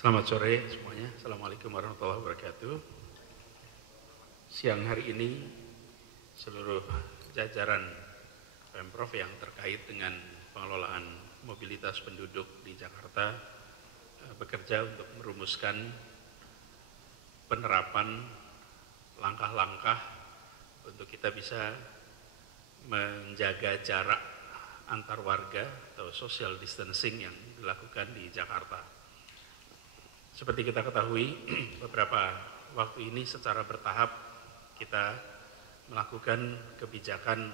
Selamat sore semuanya. Assalamualaikum warahmatullahi wabarakatuh. Siang hari ini seluruh jajaran Pemprov yang terkait dengan pengelolaan mobilitas penduduk di Jakarta bekerja untuk merumuskan penerapan langkah-langkah untuk kita bisa menjaga jarak antar warga atau social distancing yang dilakukan di Jakarta. Seperti kita ketahui, beberapa waktu ini secara bertahap kita melakukan kebijakan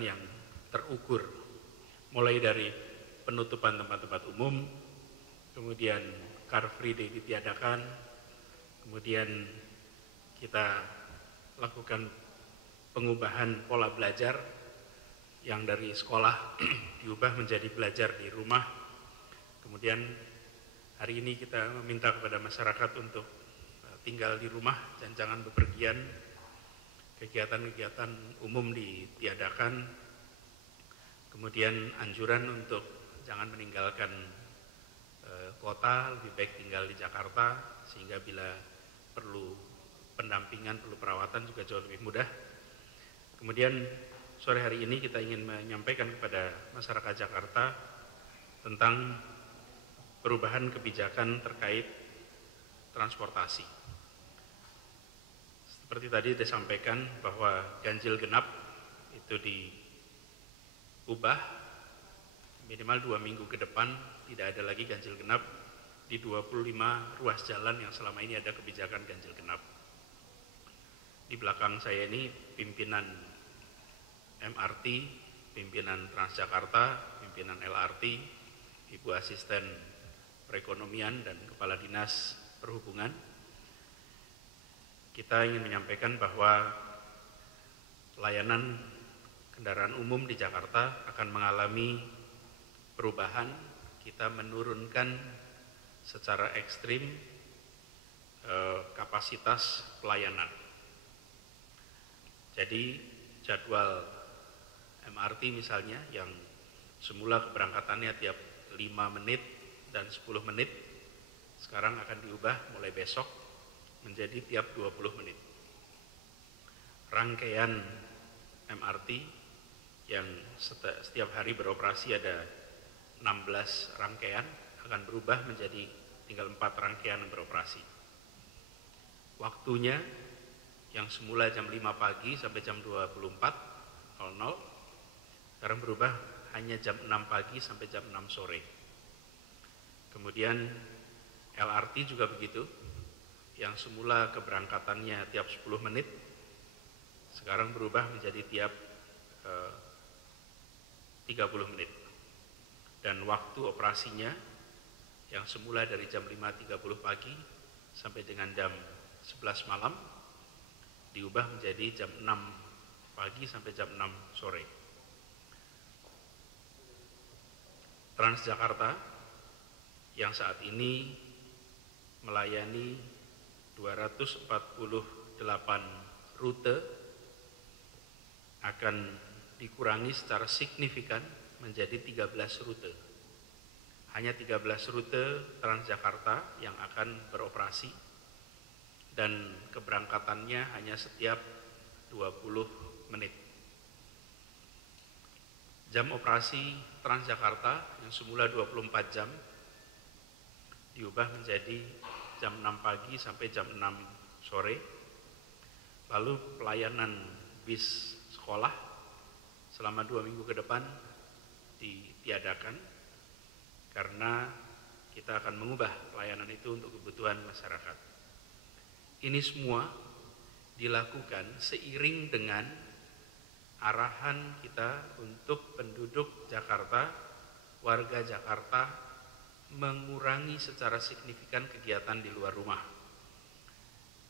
yang terukur, mulai dari penutupan tempat-tempat umum, kemudian Car Free Day ditiadakan, kemudian kita lakukan pengubahan pola belajar yang dari sekolah diubah menjadi belajar di rumah, kemudian hari ini kita meminta kepada masyarakat untuk tinggal di rumah dan jangan bepergian, kegiatan-kegiatan umum ditiadakan, kemudian anjuran untuk jangan meninggalkan kota, lebih baik tinggal di Jakarta, sehingga bila perlu pendampingan, perlu perawatan juga jauh lebih mudah. Kemudian sore hari ini kita ingin menyampaikan kepada masyarakat Jakarta tentang perubahan kebijakan terkait transportasi. Seperti tadi disampaikan bahwa ganjil genap itu diubah minimal 2 minggu ke depan, tidak ada lagi ganjil genap di 25 ruas jalan yang selama ini ada kebijakan ganjil genap. Di belakang saya ini pimpinan MRT, pimpinan Transjakarta, pimpinan LRT, Ibu Asisten Perekonomian dan Kepala Dinas Perhubungan. Kita ingin menyampaikan bahwa layanan kendaraan umum di Jakarta akan mengalami perubahan. Kita menurunkan secara ekstrim kapasitas pelayanan. Jadi jadwal MRT misalnya yang semula keberangkatannya tiap 5 menit dan 10 menit, sekarang akan diubah mulai besok menjadi tiap 20 menit. Rangkaian MRT yang setiap hari beroperasi ada 16 rangkaian akan berubah menjadi tinggal 4 rangkaian yang beroperasi. Waktunya yang semula jam 5 pagi sampai jam 24.00 sekarang berubah hanya jam 6 pagi sampai jam 6 sore. Kemudian LRT juga begitu, yang semula keberangkatannya tiap 10 menit, sekarang berubah menjadi tiap 30 menit. Dan waktu operasinya yang semula dari jam 5.30 pagi sampai dengan jam 11 malam, diubah menjadi jam 6 pagi sampai jam 6 sore. Transjakarta yang saat ini melayani 248 rute akan dikurangi secara signifikan menjadi 13 rute. Hanya 13 rute Transjakarta yang akan beroperasi dan keberangkatannya hanya setiap 20 menit. Jam operasi Transjakarta yang semula 24 jam diubah menjadi jam 6 pagi sampai jam 6 sore. Lalu pelayanan bis sekolah selama 2 minggu ke depan ditiadakan karena kita akan mengubah pelayanan itu untuk kebutuhan masyarakat. Ini semua dilakukan seiring dengan arahan kita untuk penduduk Jakarta, warga Jakarta, mengurangi secara signifikan kegiatan di luar rumah.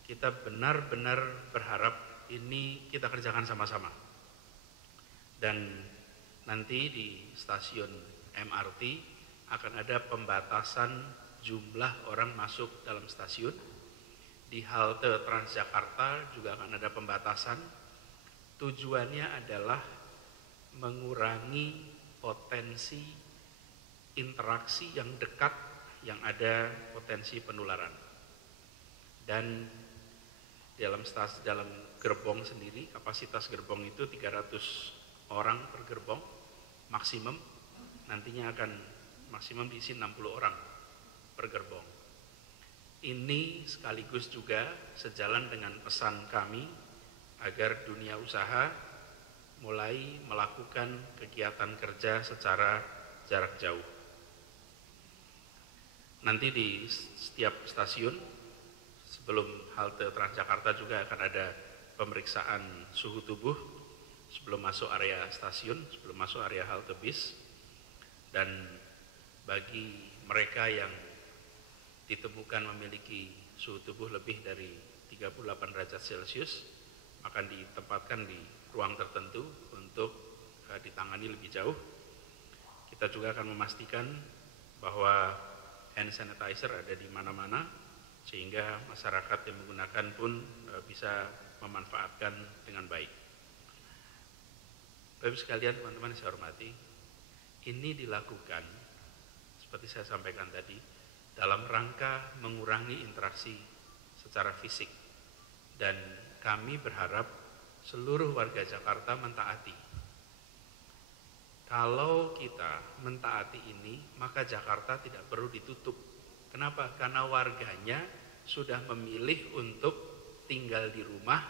Kita benar-benar berharap ini kita kerjakan sama-sama. Dan nanti di stasiun MRT akan ada pembatasan jumlah orang masuk dalam stasiun. Di halte Transjakarta juga akan ada pembatasan. Tujuannya adalah mengurangi potensi interaksi yang dekat yang ada potensi penularan. Dan dalam gerbong sendiri, kapasitas gerbong itu 300 orang per gerbong maksimum, nantinya akan maksimum diisi 60 orang per gerbong. Ini sekaligus juga sejalan dengan pesan kami agar dunia usaha mulai melakukan kegiatan kerja secara jarak jauh. Nanti di setiap stasiun sebelum halte Transjakarta juga akan ada pemeriksaan suhu tubuh sebelum masuk area stasiun, sebelum masuk area halte bis. Dan bagi mereka yang ditemukan memiliki suhu tubuh lebih dari 38 derajat Celcius akan ditempatkan di ruang tertentu untuk ditangani lebih jauh. Kita juga akan memastikan bahwa hand sanitizer ada di mana-mana sehingga masyarakat yang menggunakan pun bisa memanfaatkan dengan baik. Bapak sekalian, teman-teman yang saya hormati, ini dilakukan seperti saya sampaikan tadi dalam rangka mengurangi interaksi secara fisik, dan kami berharap seluruh warga Jakarta mentaati. Kalau kita mentaati ini, maka Jakarta tidak perlu ditutup. Kenapa? Karena warganya sudah memilih untuk tinggal di rumah,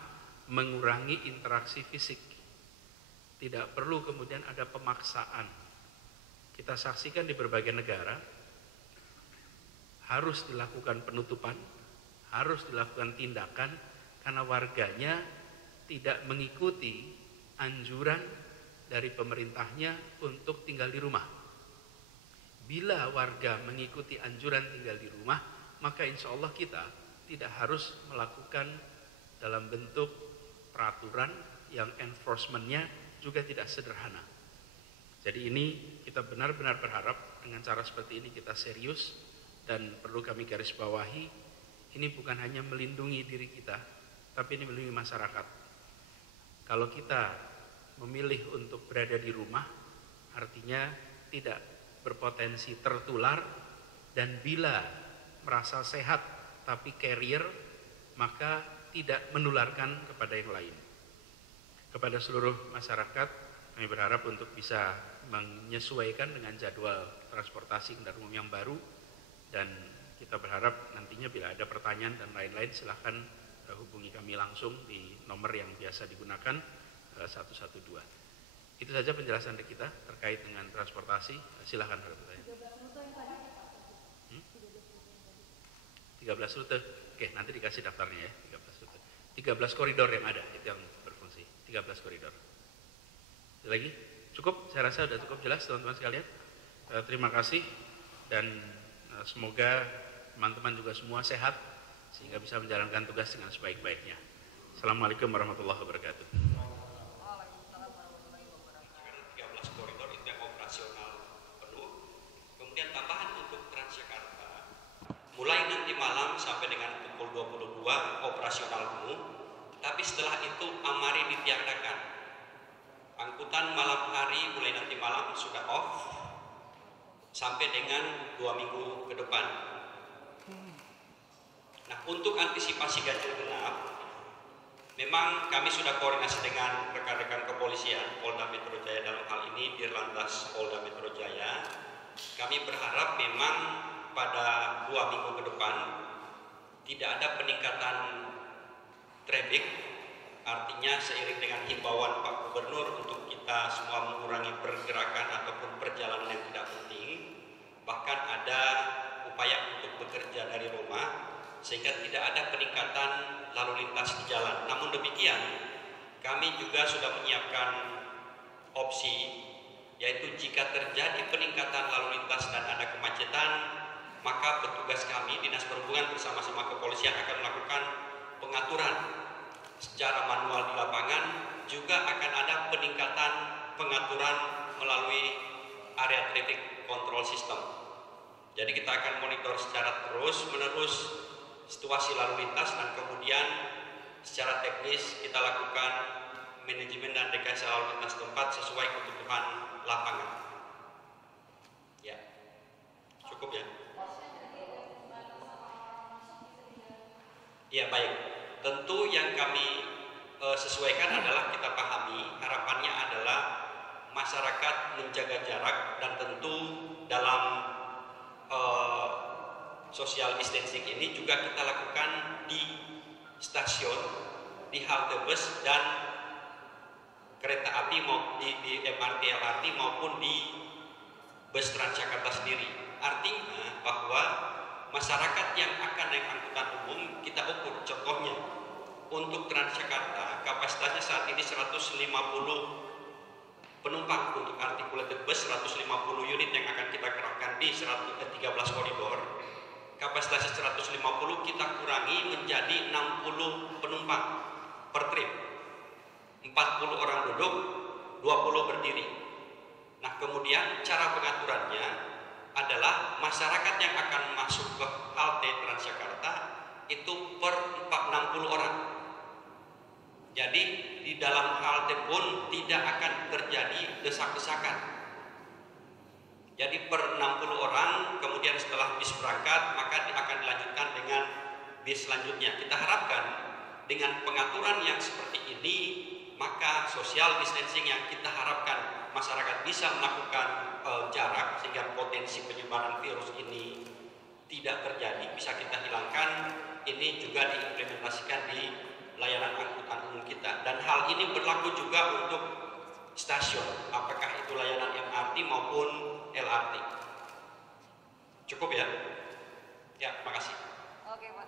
mengurangi interaksi fisik. Tidak perlu kemudian ada pemaksaan. Kita saksikan di berbagai negara, harus dilakukan penutupan, harus dilakukan tindakan karena warganya tidak mengikuti anjuran dari pemerintahnya untuk tinggal di rumah. Bila warga mengikuti anjuran tinggal di rumah, maka insya Allah kita tidak harus melakukan dalam bentuk peraturan yang enforcement-nya juga tidak sederhana. Jadi ini kita benar-benar berharap dengan cara seperti ini kita serius, dan perlu kami garis bawahi, ini bukan hanya melindungi diri kita, tapi ini melindungi masyarakat. Kalau kita memilih untuk berada di rumah, artinya tidak berpotensi tertular, dan bila merasa sehat tapi carrier, maka tidak menularkan kepada yang lain. Kepada seluruh masyarakat, kami berharap untuk bisa menyesuaikan dengan jadwal transportasi kendaraan umum yang baru, dan kita berharap nantinya bila ada pertanyaan dan lain-lain silahkan hubungi kami langsung di nomor yang biasa digunakan 112. Itu saja penjelasan dari kita terkait dengan transportasi. Silahkan kalau bertanya. 13 rute. Oke, nanti dikasih daftarnya ya, 13 rute. 13 koridor yang ada, itu yang berfungsi. 13 koridor. Ada lagi? Cukup? Saya rasa sudah cukup jelas teman-teman sekalian. Terima kasih, dan semoga teman-teman juga semua sehat sehingga bisa menjalankan tugas dengan sebaik-baiknya. Assalamualaikum warahmatullahi wabarakatuh. 13 koridor itu yang operasional penuh. Kemudian tambahan untuk Transjakarta, mulai nanti malam sampai dengan pukul 22 operasional penuh. Tapi setelah itu amari ditiadakan. Angkutan malam hari mulai nanti malam sudah off sampai dengan 2 minggu ke depan. Nah, untuk antisipasi ganjil genap, memang kami sudah koordinasi dengan rekan-rekan kepolisian Polda Metro Jaya, dalam hal ini Dirlantas Polda Metro Jaya. Kami berharap memang pada 2 minggu ke depan tidak ada peningkatan traffic. Artinya seiring dengan himbauan Pak Gubernur untuk kita semua mengurangi pergerakan ataupun perjalanan yang tidak penting, bahkan ada upaya untuk bekerja dari rumah, sehingga tidak ada peningkatan lalu lintas di jalan. Namun demikian, kami juga sudah menyiapkan opsi, yaitu jika terjadi peningkatan lalu lintas dan ada kemacetan, maka petugas kami, Dinas Perhubungan bersama-sama kepolisian akan melakukan pengaturan secara manual di lapangan. Juga akan ada peningkatan pengaturan melalui area traffic control system. Jadi kita akan monitor secara terus-menerus situasi lalu lintas, dan kemudian secara teknis kita lakukan manajemen dan rekayasa lalu lintas tempat sesuai kebutuhan lapangan. Ya, cukup ya. Ya baik, tentu yang kami sesuaikan adalah kita pahami harapannya adalah masyarakat menjaga jarak dan tentu dalam social distancing ini juga kita lakukan di stasiun, di halte bus dan kereta api di MRT LRT maupun di bus Transjakarta sendiri. Artinya bahwa masyarakat yang akan naik angkutan umum kita ukur. Contohnya untuk Transjakarta kapasitasnya saat ini 150 penumpang, untuk articulated bus 150 unit yang akan kita kerahkan di 13 koridor. Kapasitasnya 150 kita kurangi menjadi 60 penumpang per trip. 40 orang duduk, 20 berdiri. Nah, kemudian cara pengaturannya adalah masyarakat yang akan masuk ke halte Transjakarta itu per 60 orang. Jadi di dalam halte pun tidak akan terjadi desak-desakan. Jadi per 60 orang, kemudian setelah bis berangkat maka akan dilanjutkan dengan bis selanjutnya. Kita harapkan dengan pengaturan yang seperti ini, maka social distancing yang kita harapkan masyarakat bisa melakukan jarak sehingga potensi penyebaran virus ini tidak terjadi, bisa kita hilangkan. Ini juga diimplementasikan di layanan angkutan umum kita, dan hal ini berlaku juga untuk stasiun, apakah itu layanan MRT maupun LRT. Cukup ya? Ya, terima kasih. Oke, Pak.